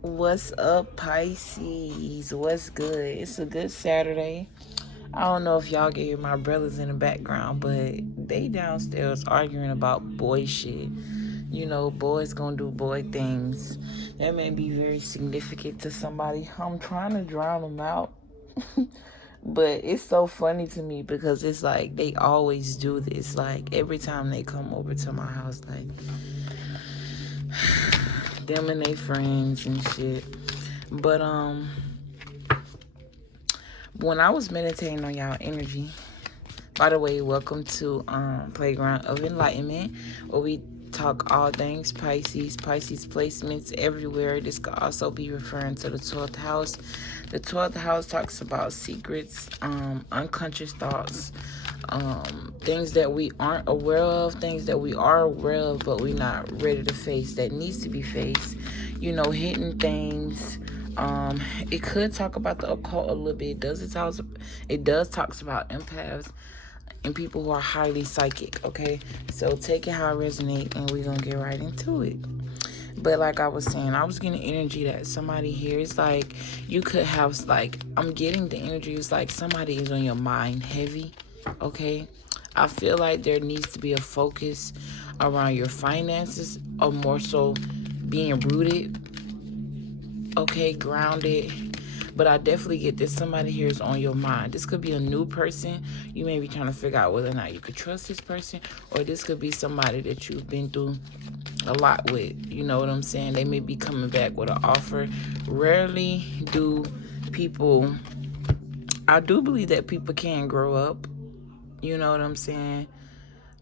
What's up, Pisces? What's good? It's a good Saturday. I don't know if y'all can hear my brothers in the background, but they downstairs arguing about boy shit. You know, boys gonna do boy things. That may be very significant to somebody. I'm trying to drown them out. But it's so funny to me because it's like they always do this. Like every time they come over to my house, like them and their friends and shit. But when I was meditating on y'all energy, by the way, welcome to Playground of Enlightenment, where we talk all things Pisces placements everywhere. This could also be referring to the 12th house. The 12th house talks about secrets, unconscious thoughts, things that we aren't aware of, things that we are aware of but we're not ready to face, that needs to be faced. You know, hidden things. It could talk about the occult a little bit. It does talks about empaths and people who are highly psychic, okay? So take it how it resonates, and we're gonna get right into it. But like I was saying, I was getting energy that somebody here is like, you could have, like, I'm getting the energy, it's like somebody is on your mind heavy, okay? I feel like there needs to be a focus around your finances, or more so being rooted, okay, grounded. But I definitely get that somebody here is on your mind. This could be a new person. You may be trying to figure out whether or not you could trust this person, or this could be somebody that you've been through a lot with. You know what I'm saying? They may be coming back with an offer. Rarely do people, I do believe that people can grow up. You know what I'm saying?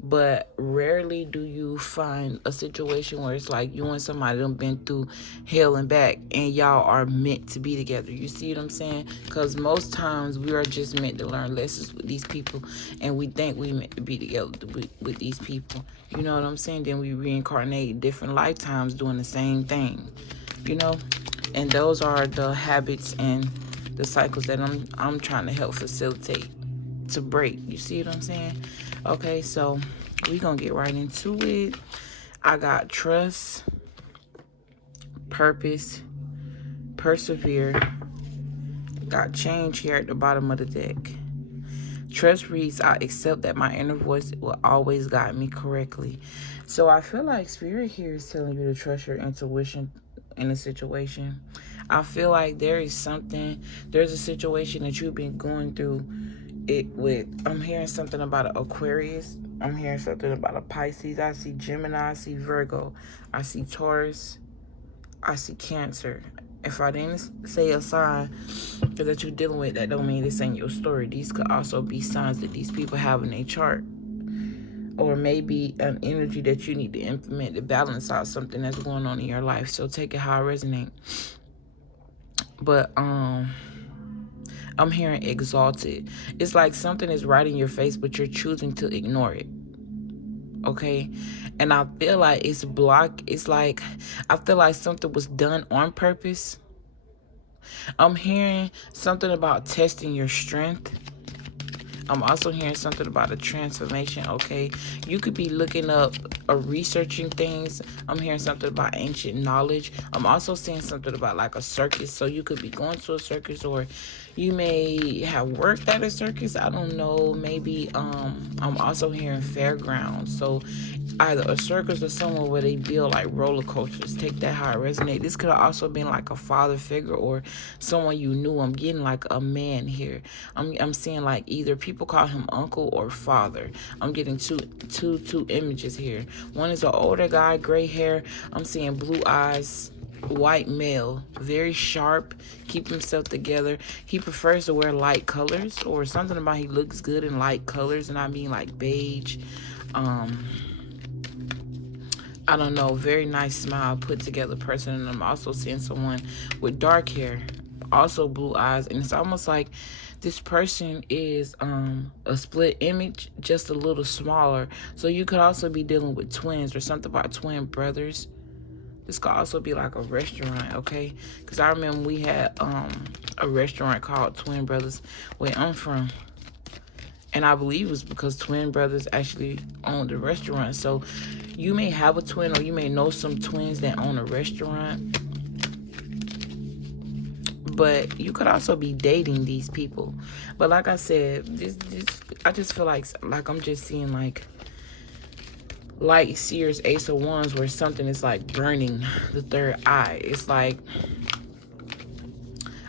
But rarely do you find a situation where it's like you and somebody done been through hell and back and y'all are meant to be together. You see what I'm saying? Because most times we are just meant to learn lessons with these people, and we think we meant to be together with these people. You know what I'm saying? Then we reincarnate different lifetimes doing the same thing. You know? And those are the habits and the cycles that I'm trying to help facilitate to break. You see what I'm saying? Okay, so we gonna get right into it. I got trust, purpose, persevere. Got change here at the bottom of the deck. Trust reads, I accept that my inner voice will always guide me correctly. So I feel like Spirit here is telling you to trust your intuition in a situation. I feel like there's a situation that you've been going through it with. I'm hearing something about an Aquarius. I'm hearing something about a Pisces. I see Gemini. I see Virgo. I see Taurus. I see Cancer. If I didn't say a sign that you're dealing with, that don't mean this ain't your story. These could also be signs that these people have in their chart, or maybe an energy that you need to implement to balance out something that's going on in your life. So take it how it resonates. But I'm hearing exalted. It's like something is right in your face, but you're choosing to ignore it. Okay? And I feel like it's blocked. It's like, I feel like something was done on purpose. I'm hearing something about testing your strength. I'm also hearing something about a transformation, okay? You could be looking up or researching things. I'm hearing something about ancient knowledge. I'm also seeing something about like a circus. So you could be going to a circus, or you may have worked at a circus. I don't know. Maybe I'm also hearing fairgrounds. So either a circus or somewhere where they build like roller coasters. Take that how it resonates. This could have also been like a father figure or someone you knew. I'm getting like a man here. I'm seeing like either people call him uncle or father. I'm getting two images here. One is an older guy, gray hair. I'm seeing blue eyes, white male, very sharp, keep himself together. He prefers to wear light colors, or something about he looks good in light colors, and I mean like beige. I don't know, very nice smile, put together person. And I'm also seeing someone with dark hair, also blue eyes. And it's almost like this person is a split image, just a little smaller. So you could also be dealing with twins or something about twin brothers. This could also be like a restaurant, okay? Because I remember we had a restaurant called Twin Brothers where I'm from. And I believe it was because twin brothers actually owned the restaurant. So you may have a twin, or you may know some twins that own a restaurant. But you could also be dating these people. But like I said, I just feel like I'm just seeing like light seers, ace of wands, where something is like burning the third eye. It's like,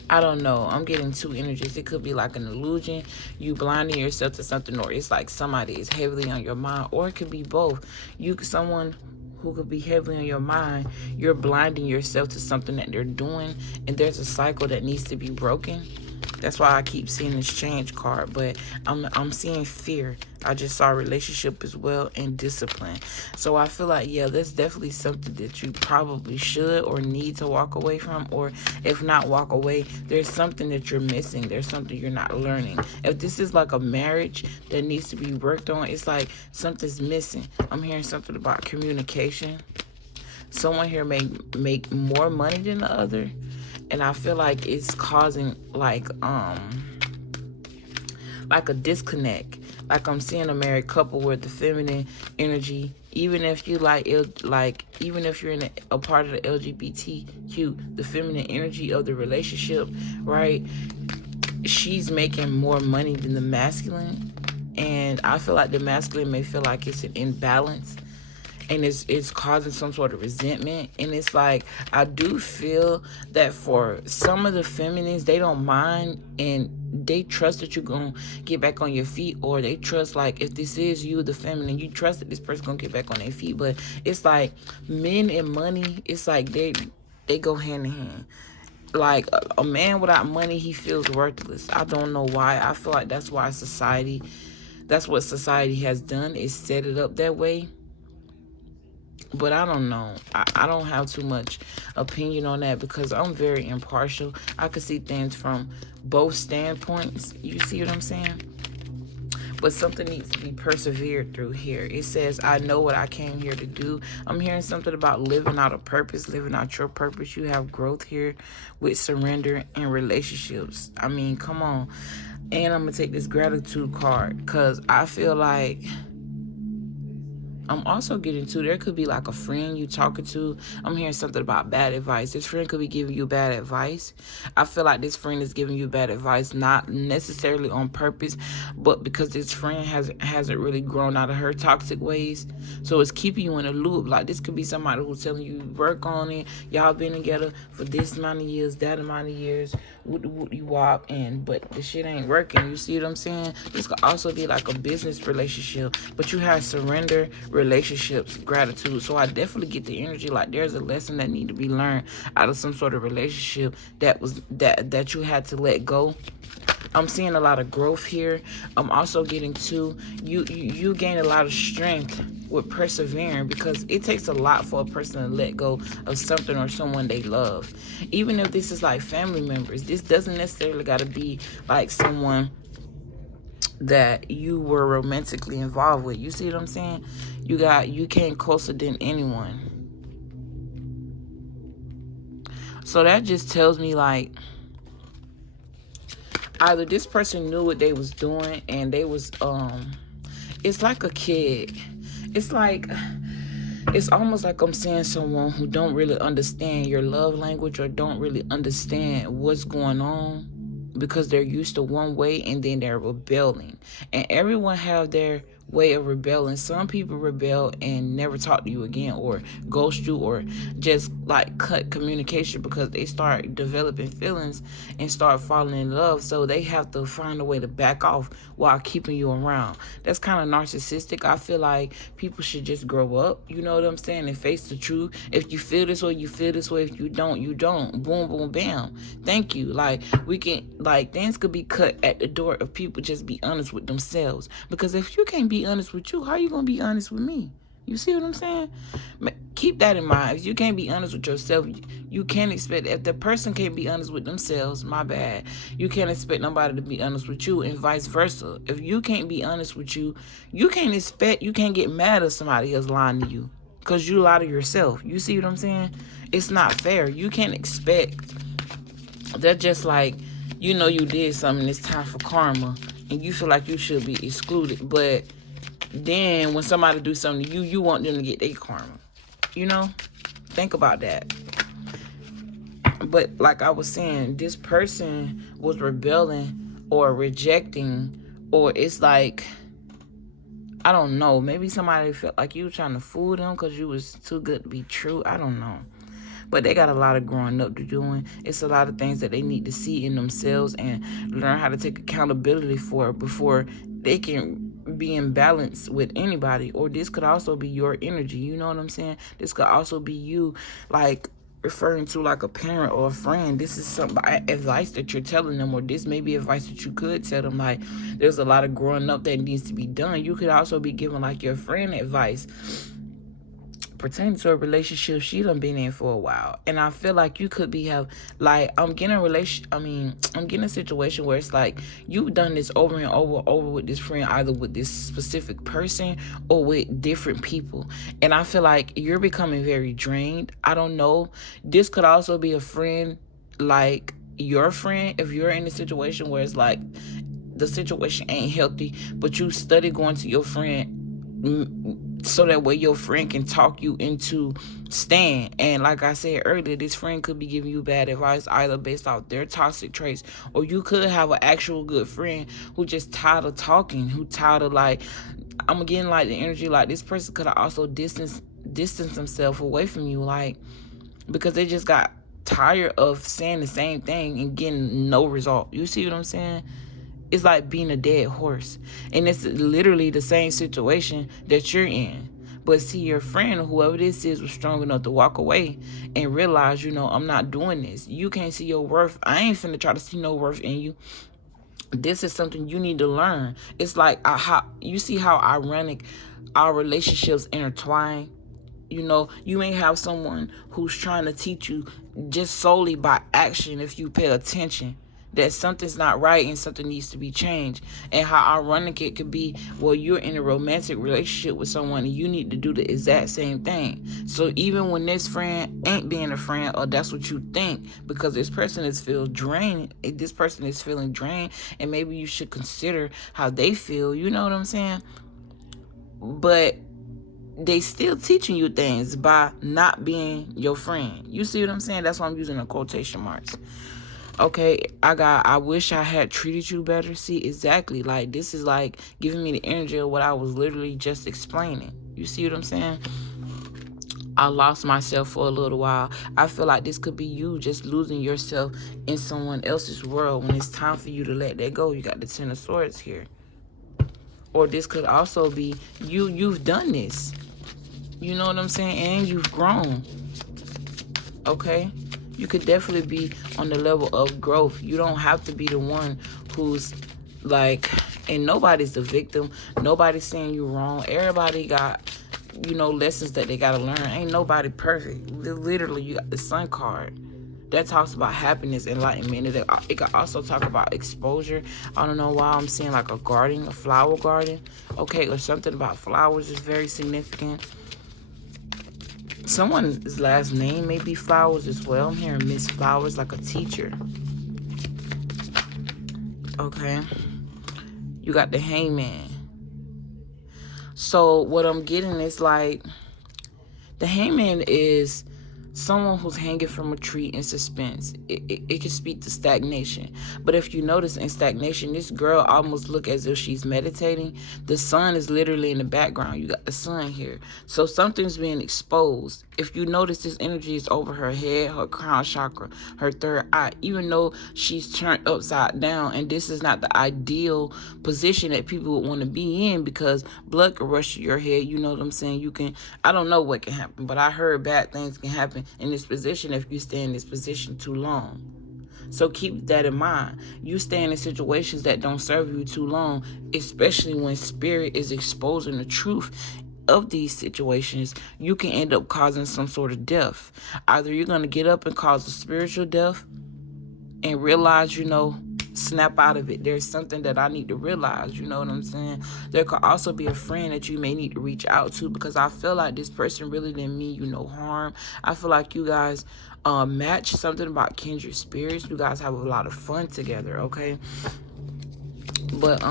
I don't know. I'm getting two energies. It could be like an illusion, you blinding yourself to something, or it's like somebody is heavily on your mind, or it could be both. Someone who could be heavily on your mind, you're blinding yourself to something that they're doing, and there's a cycle that needs to be broken. That's why I keep seeing this change card, but I'm seeing fear. I just saw relationship as well, and discipline. So I feel like, yeah, that's definitely something that you probably should or need to walk away from, or if not walk away, there's something that you're missing. There's something you're not learning. If this is like a marriage that needs to be worked on, it's like something's missing. I'm hearing something about communication. Someone here may make more money than the other, and I feel like it's causing like a disconnect. Like I'm seeing a married couple where the feminine energy, even if you even if you're in a part of the LGBTQ, the feminine energy of the relationship, right? She's making more money than the masculine, and I feel like the masculine may feel like it's an imbalance, and it's causing some sort of resentment. And it's like, I do feel that for some of the feminines, they don't mind, and they trust that you're gonna get back on your feet, or they trust, like, if this is you, the feminine, you trust that this person's gonna get back on their feet. But it's like men and money, it's like they go hand in hand. Like a man without money, he feels worthless. I don't know why. I feel like that's what society has done, is set it up that way. But I don't know. I don't have too much opinion on that, because I'm very impartial. I can see things from both standpoints. You see what I'm saying? But something needs to be persevered through here. It says, I know what I came here to do. I'm hearing something about living out a purpose, living out your purpose. You have growth here with surrender and relationships. I mean, come on. And I'm going to take this gratitude card, because I feel like I'm also getting to, there could be like a friend you talking to. I'm hearing something about bad advice. This friend could be giving you bad advice. I feel like this friend is giving you bad advice, not necessarily on purpose, but because this friend hasn't really grown out of her toxic ways. So it's keeping you in a loop. Like, this could be somebody who's telling you, work on it. Y'all been together for this amount of years, that amount of years, you wop, but the shit ain't working. You see what I'm saying? This could also be like a business relationship, but you have surrender, relationships, gratitude. So I definitely get the energy like there's a lesson that need to be learned out of some sort of relationship that you had to let go. I'm seeing a lot of growth here. I'm also getting to you gain a lot of strength with persevering, because it takes a lot for a person to let go of something or someone they love. Even if this is like family members, this doesn't necessarily got to be like someone that you were romantically involved with. You see what I'm saying? You came closer than anyone. So that just tells me, like, either this person knew what they was doing, and they was it's like a kid. It's almost like I'm seeing someone who don't really understand your love language, or don't really understand what's going on, because they're used to one way, and then they're rebelling. And everyone have their way of rebelling. Some people rebel and never talk to you again, or ghost you, or just like cut communication, because they start developing feelings and start falling in love. So they have to find a way to back off while keeping you around. That's kind of narcissistic. I feel like people should just grow up, you know what I'm saying, and face the truth. If you feel this way, you feel this way. If you don't, you don't. Boom, boom, bam. Thank you. Like, we can, like, things could be cut at the door if people just be honest with themselves. Because if you can't be honest with you, how you gonna be honest with me? You see what I'm saying? Keep that in mind. If you can't be honest with yourself, you can't expect, if the person can't be honest with themselves, my bad, you can't expect nobody to be honest with you, and vice versa. If you can't be honest with you, you can't get mad if somebody else lying to you, because you lie to yourself. You see what I'm saying? It's not fair. You can't expect, they're just like, you know, you did something, it's time for karma, and you feel like you should be excluded, but then when somebody do something to you, you want them to get their karma. You know? Think about that. But like I was saying, this person was rebelling or rejecting, or it's like, I don't know, maybe somebody felt like you were trying to fool them because you was too good to be true. I don't know. But they got a lot of growing up to doing. It's a lot of things that they need to see in themselves and learn how to take accountability for before they can be in balance with anybody. Or this could also be your energy. You know what I'm saying? This could also be you, like, referring to like a parent or a friend. This is some advice that you're telling them, or this may be advice that you could tell them. Like, there's a lot of growing up that needs to be done. You could also be giving like your friend advice pertaining to a relationship she done been in for a while. And I feel like you could be I'm getting a situation where it's like you've done this over and over with this friend, either with this specific person or with different people. And I feel like you're becoming very drained. I don't know. This could also be a friend, like your friend, if you're in a situation where it's like the situation ain't healthy, but you study going to your friend so that way your friend can talk you into staying. And like I said earlier, this friend could be giving you bad advice, either based off their toxic traits, or you could have an actual good friend who just tired of talking, who tired of, like, I'm getting like the energy like this person could have also distance themselves away from you, like, because they just got tired of saying the same thing and getting no result. You see what I'm saying? It's like being a dead horse. And it's literally the same situation that you're in. But see, your friend or whoever this is was strong enough to walk away and realize, I'm not doing this. You can't see your worth. I ain't finna try to see no worth in you. This is something you need to learn. It's like, how you see how ironic our relationships intertwine. You may have someone who's trying to teach you just solely by action, if you pay attention, that something's not right and something needs to be changed. And how ironic it could be, well, you're in a romantic relationship with someone and you need to do the exact same thing. So even when this friend ain't being a friend, or that's what you think, because this person is feeling drained, and maybe you should consider how they feel, you know what I'm saying? But they still teaching you things by not being your friend. You see what I'm saying? That's why I'm using the quotation marks. Okay, I wish I had treated you better. See, exactly. Like, this is like giving me the energy of what I was literally just explaining. You see what I'm saying? I lost myself for a little while. I feel like this could be you just losing yourself in someone else's world when it's time for you to let that go. You got the Ten of Swords here. Or this could also be you've done this. You know what I'm saying? And you've grown. Okay? You could definitely be on the level of growth. You don't have to be the one who's like, and nobody's the victim. Nobody's saying you're wrong. Everybody got, lessons that they got to learn. Ain't nobody perfect. Literally, you got the Sun card. That talks about happiness, enlightenment. It can also talk about exposure. I don't know why I'm seeing like a garden, a flower garden. Okay, or something about flowers is very significant. Someone's last name may be Flowers as well. I'm hearing Miss Flowers, like a teacher. Okay. You got the Hangman. So what I'm getting is like, the Hangman is someone who's hanging from a tree in suspense. It can speak to stagnation. But if you notice, in stagnation, this girl almost look as if she's meditating. The sun is literally in the background. You got the sun here. So something's being exposed. If you notice, this energy is over her head, her crown chakra, her third eye, even though she's turned upside down. And this is not the ideal position that people would want to be in, because blood can rush to your head. You know what I'm saying? I don't know what can happen, but I heard bad things can happen in this position if you stay in this position too long. So keep that in mind. You stay in situations that don't serve you too long, especially when spirit is exposing the truth of these situations. You can end up causing some sort of death. Either you're going to get up and cause a spiritual death and realize, snap out of it. There's something that I need to realize, you know what I'm saying? There could also be a friend that you may need to reach out to, because I feel like this person really didn't mean you no harm. I feel like you guys match. Something about kindred spirits. You guys have a lot of fun together, okay? But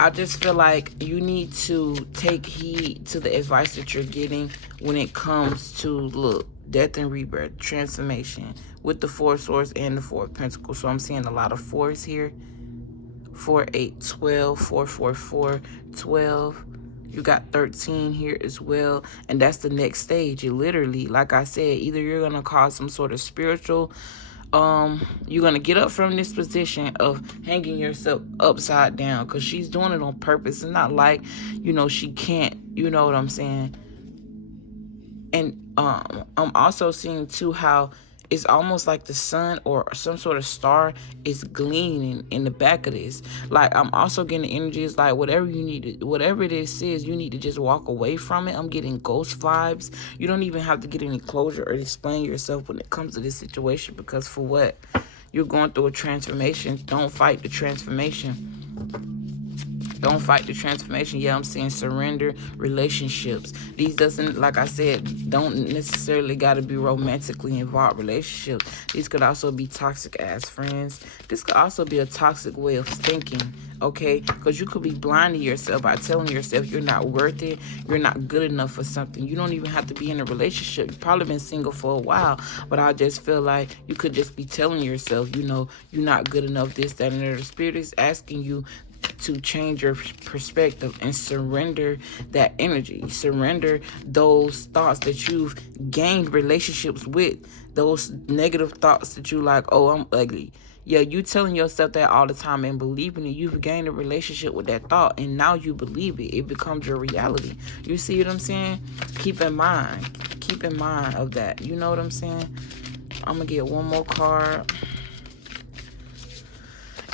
I just feel like you need to take heed to the advice that you're getting when it comes to, look, death and rebirth, transformation, with the 4 swords and the 4 of pentacles. So I'm seeing a lot of 4s here. 4, 8, 12, 4, 4, 4, 12. You got 13 here as well. And that's the next stage. You literally, like I said, either you're going to cause some sort of spiritual, you're going to get up from this position of hanging yourself upside down, because she's doing it on purpose. It's not like, you know, she can't, you know what I'm saying? And I'm also seeing too how it's almost like the sun or some sort of star is gleaming in the back of this. Like, I'm also getting the energy is like, whatever you need to, whatever this is, you need to just walk away from it. I'm getting ghost vibes. You don't even have to get any closure or explain yourself when it comes to this situation, because for what? You're going through a transformation. Don't fight the transformation. Don't fight the transformation. Yeah, I'm saying surrender relationships. These doesn't, like I said, don't necessarily got to be romantically involved relationships. These could also be toxic ass friends. This could also be a toxic way of thinking, okay? Because you could be blinding yourself by telling yourself you're not worth it. You're not good enough for something. You don't even have to be in a relationship. You've probably been single for a while, but I just feel like you could just be telling yourself, you know, you're not good enough, this, that, and the Spirit is asking you to change your perspective and surrender that energy. Surrender those thoughts that you've gained relationships with, those negative thoughts that you like, oh, I'm ugly. Yeah, you telling yourself that all the time and believing it. You've gained a relationship with that thought, and now you believe it. It becomes your reality. You see what I'm saying? Keep in mind of that. You know what I'm saying? I'm gonna get one more card,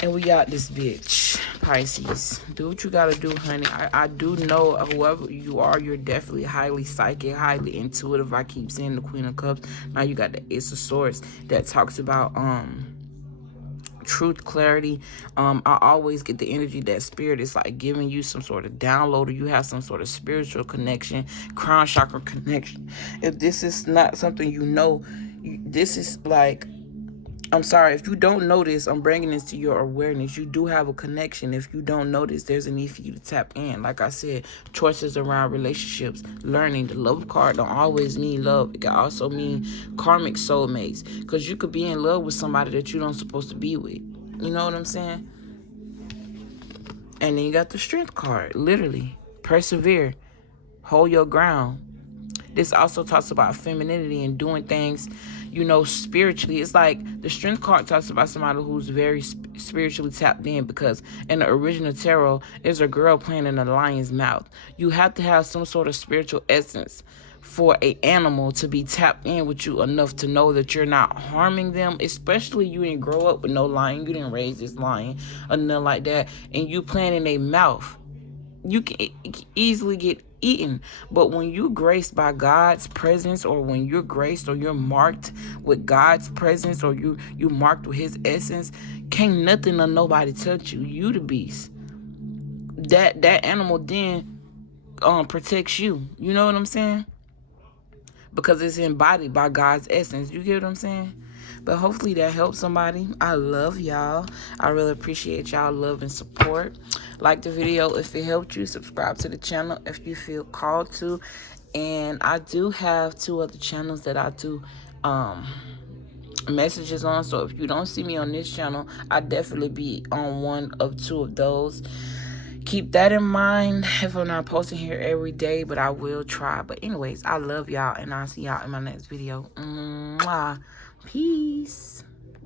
and we got this bitch. Pisces, do what you gotta do, honey. I do know whoever you are, you're definitely highly psychic, highly intuitive. I keep saying the Queen of Cups. Now you got the Ace of Swords that talks about truth, clarity. I always get the energy that Spirit is like giving you some sort of download, or you have some sort of spiritual connection, crown chakra connection. If this is not something you know, this is like, I'm sorry, if you don't notice, I'm bringing this to your awareness. You do have a connection. If you don't notice, there's a need for you to tap in. Like I said, choices around relationships, learning. The love card don't always mean love. It can also mean karmic soulmates, because you could be in love with somebody that you don't supposed to be with. You know what I'm saying? And then you got the Strength card. Literally, persevere. Hold your ground. This also talks about femininity and doing things, you know, spiritually. It's like the Strength card talks about somebody who's very spiritually tapped in, because in the original tarot, there's a girl playing in a lion's mouth. You have to have some sort of spiritual essence for an animal to be tapped in with you enough to know that you're not harming them, especially you didn't grow up with no lion, you didn't raise this lion or nothing like that, and you playing in their mouth. You can easily get eaten. But when you're graced by God's presence, or when you're graced or you're marked with God's presence, or you marked with his essence, can't nothing or nobody touch you. You the beast. That animal then protects you. You know what I'm saying? Because it's embodied by God's essence. You get what I'm saying? But hopefully that helps somebody. I love y'all. I really appreciate y'all love and support. Like the video if it helped you. Subscribe to the channel if you feel called to. And I do have 2 other channels that I do messages on. So if you don't see me on this channel, I definitely be on one of 2 of those. Keep that in mind if I'm not posting here every day, but I will try. But anyways, I love y'all, and I'll see y'all in my next video. Mwah. Peace.